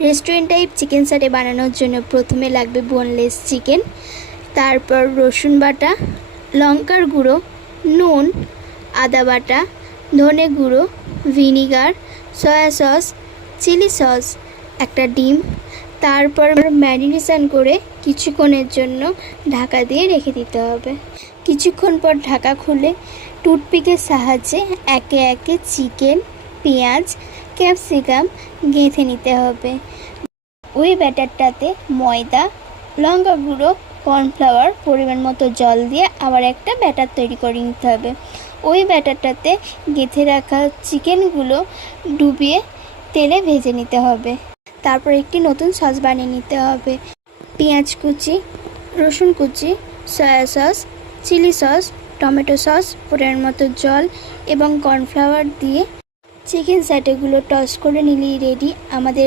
Restaurant type chicken স্যাটে বানানোর জন্য প্রথমে লাগবে বোনলেস চিকেন, তারপর রসুন বাটা, লঙ্কার গুঁড়ো, নুন, আদা বাটা, ধনে গুঁড়ো, vinegar, soya sauce, chilli sauce, একটা ডিম। তারপর ম্যারিনেশন করে কিছুক্ষণের জন্য ঢাকা দিয়ে রেখে দিতে হবে। কিছুক্ষণ পর ঢাকা খুলে টুথপিকের সাহায্যে একে একে চিকেন, পেঁয়াজ, ক্যাপসিকাম গেঁথে নিতে হবে। ওই ব্যাটারটাতে ময়দা, লঙ্কা গুঁড়ো, কর্নফ্লাওয়ার, পরিমাণ মতো জল দিয়ে আবার একটা ব্যাটার তৈরি করে নিতে হবে। ওই ব্যাটারটাতে গেঁথে রাখা চিকেনগুলো ডুবিয়ে তেলে ভেজে নিতে হবে। তারপর একটি নতুন সস বানিয়ে নিতে হবে। পেঁয়াজ কুচি, রসুন কুচি, soya sauce, chilli sauce, tomato sauce, পরিমাণ মতো জল এবং কর্নফ্লাওয়ার দিয়ে চিকেন স্যাটেগুলো টস করে নিলেই রেডি আমাদের